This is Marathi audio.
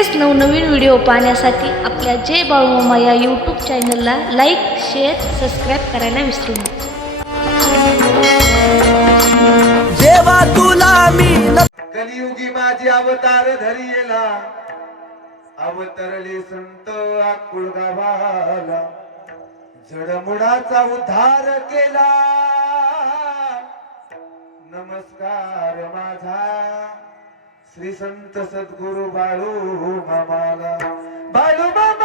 असेच नवनवीन व्हिडिओ पाहण्यासाठी आपल्या जय बाळूमामा या यूट्यूब चॅनलला लाईक, शेअर, सबस्क्राईब करायला विसरू नका. देवा तुला मी कलियुगी माझी अवतार धरी येला, अवतरले संत आकुळ गावाला, जडमुडाचा उद्धार केला. नमस्कार माझा श्री संत सद्गुरु बाळू मामाला. बाळू मामा